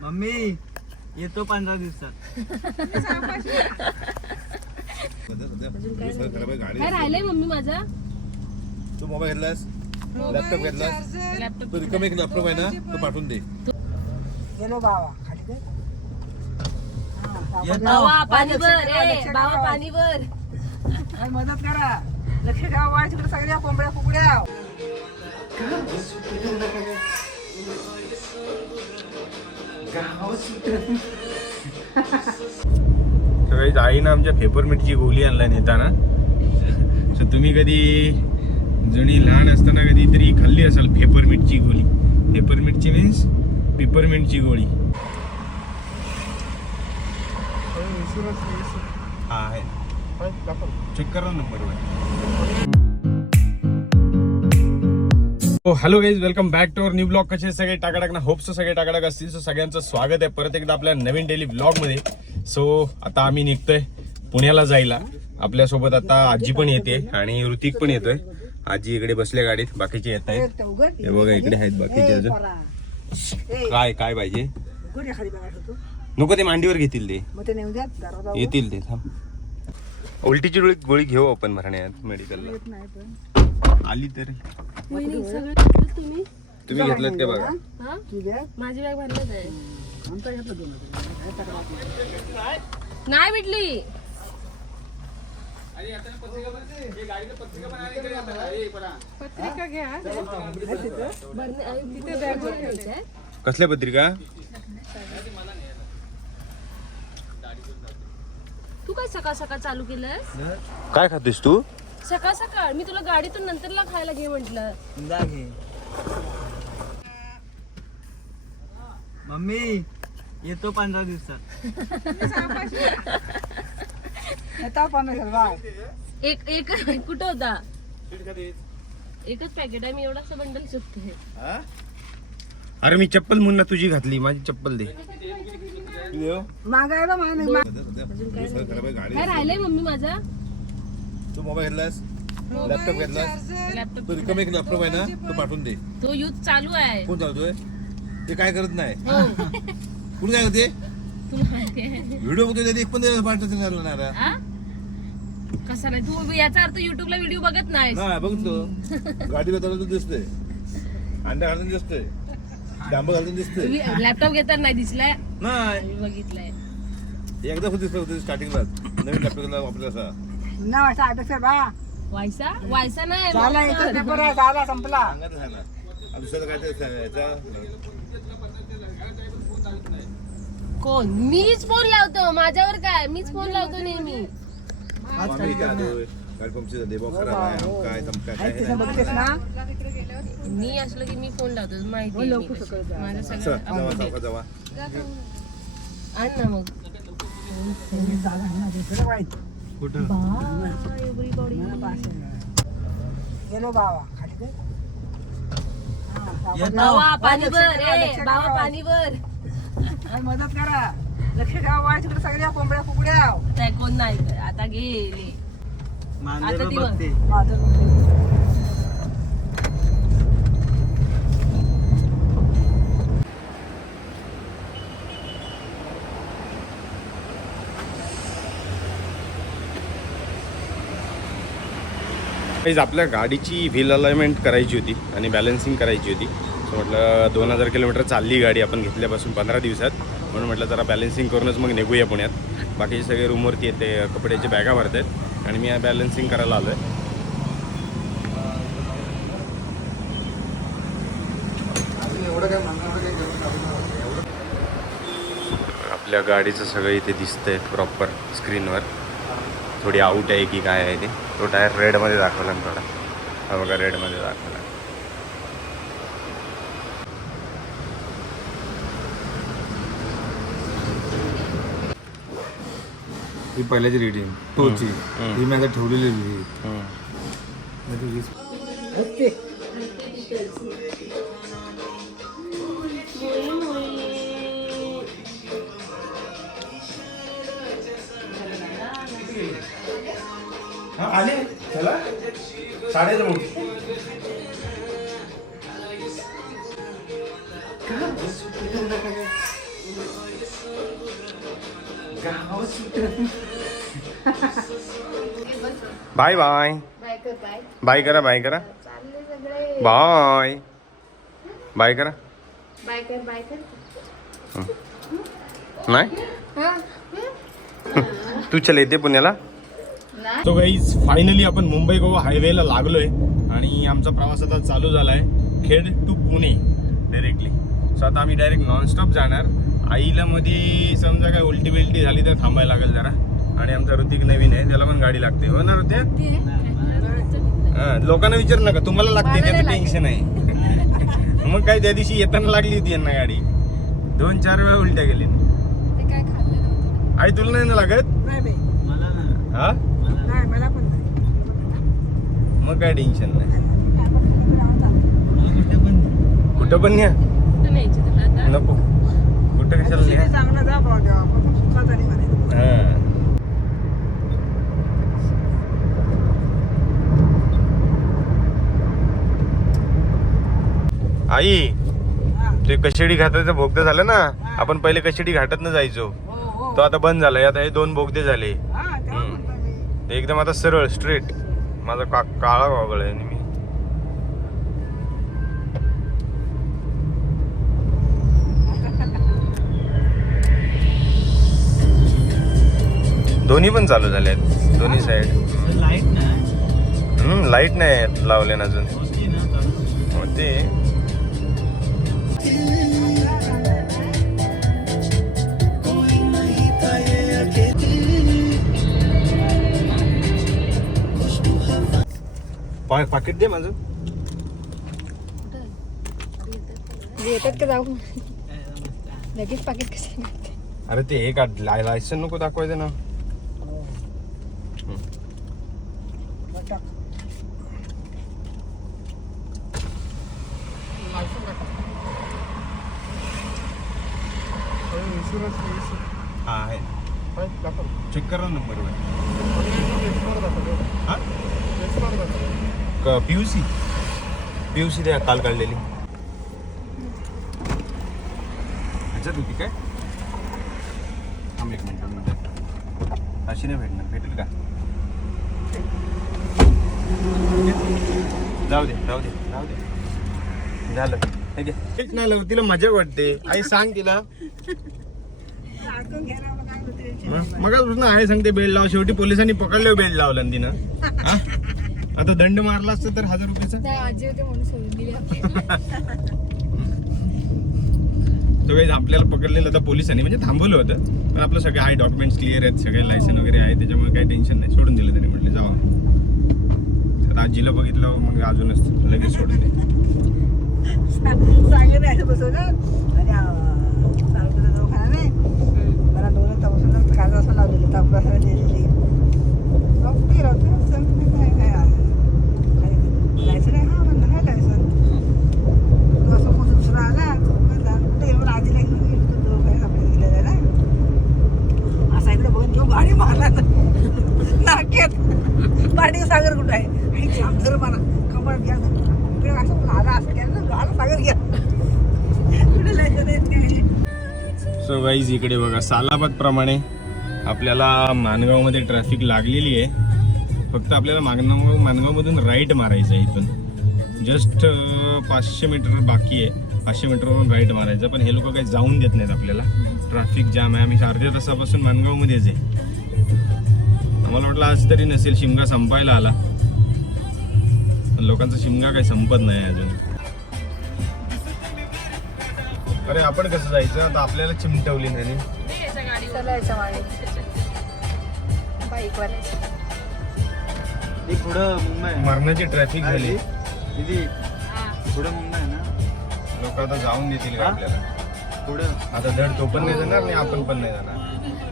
Mummy येतो पंधरा दिवसात. काय राहिलंय मम्मी माझा? तू मोबाईल घेतलास लॅपटॉप घेतलास? तो रिकम एक लॅपटॉप आहे ना तो पाठवून दे. गेलो बाबा खाली काय येतो बाबा पाणी भर ए. पाणी भर. मदत करा. लक्ष ठेवा वाय तिकडे सगळ्या कोंबड्या फुकड्या सगळी आईनं आमच्या पेपरमिटची गोळी आणला नेताना सो तुम्ही कधी जणी लहान असताना कधीतरी खाल्ली असाल पेपरमिटची गोळी. पेपरमिटची मीन्स पेपरमिंटची गोळी हा आहे. चेक करा number hello guys welcome back to our new blog कसे सगळे टाकाटाक ना? होप्स सगळे टाकाटाक असतील. सो सगळ्यांचं स्वागत आहे. परत एकदा आपल्या नवीन डेली ब्लॉगमध्ये सो आता आम्ही निघतोय पुण्याला जायला. आपल्यासोबत आता आजी पण येते आणि ऋतिक पण येतोय. आजी इकडे बसल्या गाडीत. बाकीचे येत आहेत. हे बघा इकडे आहेत बाकीचे अजून. काय काय पाहिजे? नको ते मांडीवर घेतील ते. येतील ते थांब. उलटीची गोळी गोळी घेऊ आपण भरण्यात मेडिकलला आली तर. वहिनी, सगळं घेतलं तुम्ही तुम्ही घेतलं ते बघा? हा? ठीक आहे. माझी बॅग भरलं आहे. आमचा घेतलं दोन हजार. नाही भेटली. तिथे? बॅग आहे. कसल्या पत्रिका? तू काय सकाळ सकाळ चालू केलंस काय खातेस तू? सकाळ सकाळ मी तुला गाडीतून नंतरला खायला घे म्हंटल. जा घे. मम्मी येतो पंधरा दिवसात. एक एक कुठं होता? एकच पॅकेट आहे मी एवढासा बंडल शकते अरे मी चप्पल मुन्ना तुझी घातली माझी चप्पल दे. मागायला काय राहिलंय मम्मी माझा? तू मोबाईल घेतलास लॅपटॉप घेतलास लॅपटॉप तो रिकम एक लॅपटॉप आहे ना तो पाठवून दे. तो यूज चालू आहे. कोण चालतोय ते काय करत नाही. हो. कुठे काय आहे. व्हिडिओ बघतो एक पण पाठवत नाही नाही? तू याचा अर्थ युट्यूबला व्हिडिओ बघत नाही ना बघतो. गाडीला चालवतो दिसतोय. अंडा घालून दिसतोय. डांब घालून दिसतोय. लॅपटॉप घेताना नाही दिसलाय? नाही. बघितलंय. एकदा होत दिसलं होतं स्टार्टिंगला नवीन लॅपटॉपला वापरला असा. ना वाजता अभ्यास कर बा. वायसा वायसा नाही झाला एकच पेपर आहे झाला संपला. सांगत दुसरं काय सांगायचं कोण? मीच फोन लावतो माझ्यावर काय? मीच फोन लावतो नेहमी. आम्ही खराब आहे काय तिथं बघतेस ना. मी असलं की मी फोन लावतो माहिती आहे मी कशी. माझं चला सगळं जावा सावका जावा. आण ना मग. दुसरं वाईट. गेलो खाली काय पाणी भर ए. पाणी भर. मदत करा. लक्ष ठेवा वाय तिकडे सगळ्या कोंबड्या फुकड्या नाही कोण नाही आता गेले. आता ती बघ. बघते. माझं गाईज आपल्या गाडीची व्हील अलाइनमेंट करायची होती आणि बॅलन्सिंग करायची होती. सो म्हटलं दोन हजार किलोमीटर चालली गाडी आपण घेतल्यापासून पंधरा दिवसात. म्हणून म्हटलं जरा बॅलन्सिंग करूनच मग निघूया पुण्यात. बाकीचे सगळे रूमवरती येते कपड्याचे बॅगा भरत आहेत आणि मी बॅलन्सिंग करायला आलो आहे आपल्या गाडीचं सगळं इथे दिसतंय प्रॉपर स्क्रीनवर थोडी आऊट आहे की काय आहे ते. तो टायर रेडमध्ये दाखवला ना थोडा. हा बघा रेडमध्ये दाखवला. ही पहिल्याची रिडिंग टोची ही मी आता ठेवलेली साडेच मोठी बाय बाय बाय करा बाय करा बाय बाय करा बाय कर बाय कर नाही तू चल येते पुण्याला। तो गाईज फायनली आपण मुंबई गोवा हायवेला लागलोय आणि आमचा प्रवास आता चालू झालाय Khed to Pune directly so आता आम्ही डायरेक्ट नॉनस्टॉप जाणार. आईला मध्ये समजा काय उलटी बिलटी झाली तर थांबायला लागेल जरा. आणि आमचा ऋतिक नवीन आहे त्याला पण गाडी लागते. हो ना ऋतिक? हा, लोकांना विचार नका. तुम्हाला लागते त्याचं टेन्शन आहे. मग काय त्या दिवशी येताना लागली होती यांना गाडी. दोन चार वेळा उलट्या गेली आई तुला नाही ना लागत? हा? नाही मला पण नाही मग काय टेन्शन नाही. कुठे पण नाही. कुठं पण न्या नको. कुठं कशाला न्या. चांगला जा भाऊ देवा. आपण सुखात आणि म्हणे हा. आई. ते कशेडी घाटाचं बोगदं झालं ना. आपण पहिले कशेडी घाटात न जायचो. हो हो. तो आता बंद झालाय. आता हे दोन बोगदे झाले हा तेव्हा म्हणतो मी ते एकदम आता सरळ स्ट्रेट माझा का काळा गॉगल आहे मी. दोन्ही पण चालू झाले आहेत. दोन्ही साईड लाइट नाही. लाइट नाही लावले ना अजून. होती. पा- पाकिट दे माझं. येतात का जाऊ? लगेच पाकिट कसे अरे ते हे काढ लाय लायसन नको दाखवायचं ना. हा आहे. चेक करा नंबर पीयूसी पीयूसी द्या काल काढलेली. ह्याच्यात होती काय? थांब एक मिनिट अशी नाही भेटणार. भेटेल का? जाऊ दे जाऊ दे जाऊ दे. झालं. ठीक आहे नाही तिला मजा वाटते. आई सांग तिला. मग आहे सांगते बेल्ट लाव. शेवटी पोलिसांनी पकडले बेल्ट लावला तिनं. हा? आता दंड मारला असता तर हजार रुपयाचा? आजी होते म्हणून सोडून दिली आपली. तो काही आपल्याला पकडलेलं होतं पोलिसांनी म्हणजे थांबवलं होतं. पण आपलं सगळे आहे डॉक्युमेंट्स क्लिअर आहेत सगळे लायसन वगैरे आहे त्याच्यामुळे काही टेन्शन नाही. सोडून दिलं त्यांनी म्हटलं जावा आता आजीला बघितलं मग अजूनच लगेच सोडून दे सांगत आहे लायसन आहे हा म्हणलं काय लायसन असं मग दुसरा आला म्हणला कुठे येऊन आजीला घेऊन गेलो तो दवाखान्यात आपल्या दिलेला ना? असा इकडे बघून घेऊ गाडी मारला नाक्यात पाणी सागर कुठं आहे? आणि जाम धर मला. कमर घ्या कुठे असं आला असं केलं गाड सागर घ्या. कुठे लायसन येत नाही सो गाईज इकडे बघा सालाबाद प्रमाणे आपल्याला मानगावमध्ये ट्रॅफिक लागलेली आहे. फक्त आपल्याला मानगाव मानगावमधून राईट मारायचं आहे इथून. जस्ट पाचशे मीटर बाकी आहे. पाचशे मीटरवरून राईट मारायचं. पण हे लोक काही जाऊन देत नाहीत आपल्याला. ट्रॅफिक जाम आहे. आम्ही अर्ध्या तासापासून मानगावमध्येच आहे. आम्हाला वाटलं आज तरी नसेल. शिमगा संपायला आला. पण लोकांचा शिमगा काही संपत नाही अजून. अरे आपण कसं जायचं? आता आपल्याला चिमटवली नाही. चलायचं ती पुढं मुंबई आहे. मरणाची ट्रॅफिक झाली. किती पुढं मुंबई आहे ना? लोक आता जाऊन देतील का हा? आपल्याला. पुढं? आता धड तो पण नाही जाणार आणि आपण पण नाही जाणार.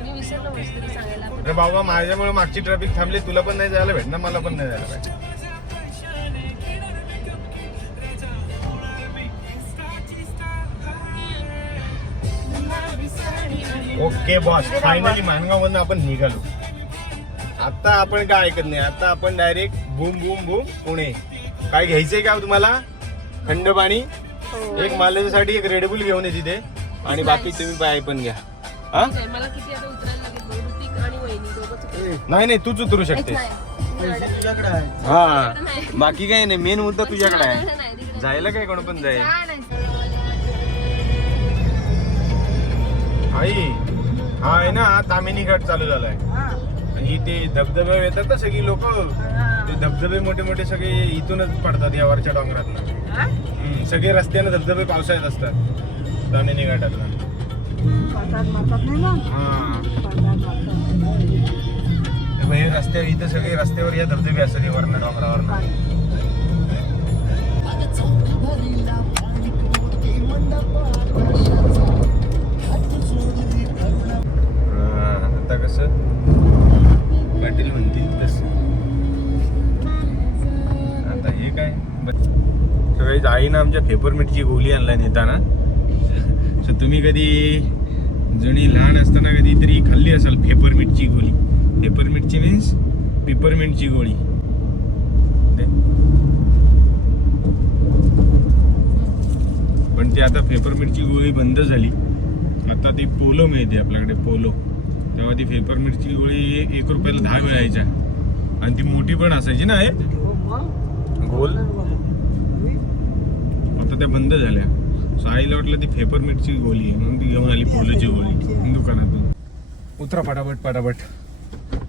मी विसरलो मस्त तरी सांगायला अरे बाबा माझ्यामुळे मागची ट्रॅफिक थांबली तुला पण नाही जायला भेटणार मला पण नाही जायला पाहिजे ओके बॉस फायनली मानगाव मधून आपण निघालो. आता आपण काय ऐकत नाही. आता आपण direct boom boom boom Pune. काय घ्यायचंय का तुम्हाला? थंड पाणी एक माल्यासाठी एक रेडबुल घेऊन ये तिथे. आणि बाकी तुम्ही पाय पण घ्या. हा? ठीक आहे, मला किती आता उतरायला लागेल नाही नाही तूच उतरू आहे. हा. बाकी काही नाही मेन मुद्दा तुझ्याकडे आहे. नाही तिकडे जायला काय कोण पण जाईल. हा, नाही. आई हा आहे ना हा तामिनी घाट चालू झालाय. हा. आणि ते धबधबे येतात ना सगळी लोक ते धबधबे मोठे मोठे सगळे इथूनच पडतात या वरच्या डोंगरात हा? सगळे रस्त्यानं धबधबे पावसाळ्यात असतात. तामिनी घाटातला हा. हे रस्त्यावर इथं सगळे रस्त्यावर या धबधबे असतात हे वरनं डोंगरावरनं. हा, आता कसं? पाटील म्हणतील तस. आता हे काय? सगळी आईनं आमच्या पेपरमिटची गोळी आणला नेताना. सो तुम्ही कधी जणी लहान असताना कधीतरी खाल्ली असाल पेपरमिटची गोळी पेपरमिटची मीन्स पेपरमिंटची गोळी. ते. पण ती आता पेपरमिटची गोळी बंद झाली. आता ती पोलो मिळते आपल्याकडे पोलो तेव्हा ती पेपरमिटची गोळी एक रुपयाला दहा मिळायच्या आणि ती मोठी पण असायची ना हे? गोल. आता त्या बंद झाल्या. सो आईला वाटलं ती पेपरमिटची गोळी आहे. म्हणून ती घेऊन आली पोलोची गोळी दुकानातून. उतरा पटापट पटापट.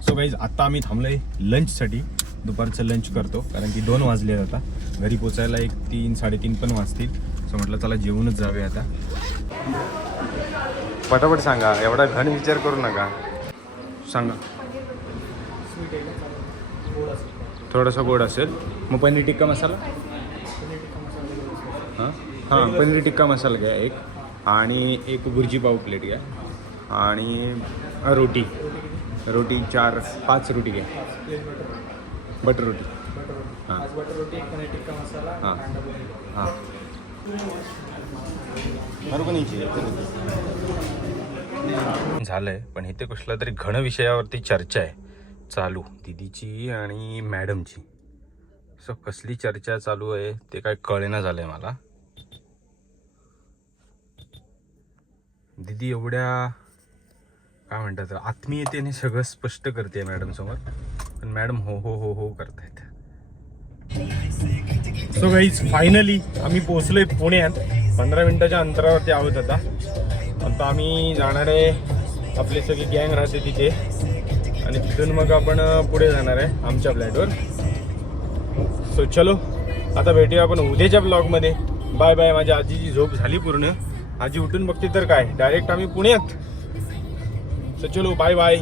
सो गाईज आता आम्ही थांबलोय लंचसाठी दुपारचं लंच करतो कारण की दोन वाजले आता. घरी पोचायला एक तीन साडेतीन पण वाजतील. सो म्हटलं चला जेवूनच जावे आता. पटापट सांगा एवढा घण विचार करू नका. सांगा. थोडासा गोड असेल. मग पनीर टिक्का मसाला? हां? हां पनीर टिक्का मसाला घ्या एक. आणि एक भुर्जी पाव प्लेट घ्या. आणि रोटी. रोटी चार पाच रोटी घ्या. बटर रोटी. हां. हां. हां. झालं आहे पण इथे कुठला तरी घण विषयावरती चर्चा आहे. चालू दिदीची आणि मॅडमची. सो कसली चर्चा चालू आहे ते काय कळेना झालं आहे मला. दिदी एवढ्या काय म्हणतात आत्मीयतेने सगळं स्पष्ट करते मॅडम समोर. पण मॅडम हो हो हो हो करतायत. सो गाईज फायनली आम्ही पोहोचलोय पुण्यात. पंधरा मिनिटाच्या अंतरावरती आहोत आता. आता आम्ही जाणार आहे आपले सगळी गँग राहते तिथे. आणि तिथून मग आपण पुढे जाणार आहे आमच्या फ्लॅटवर. सो चलो आता भेटूया आपण उद्याच्या ब्लॉगमध्ये. बाय बाय माझ्या आजीची झोप झाली पूर्ण. आजी उठून बघते तर काय? डायरेक्ट आम्ही पुण्यात. सो चलो बाय बाय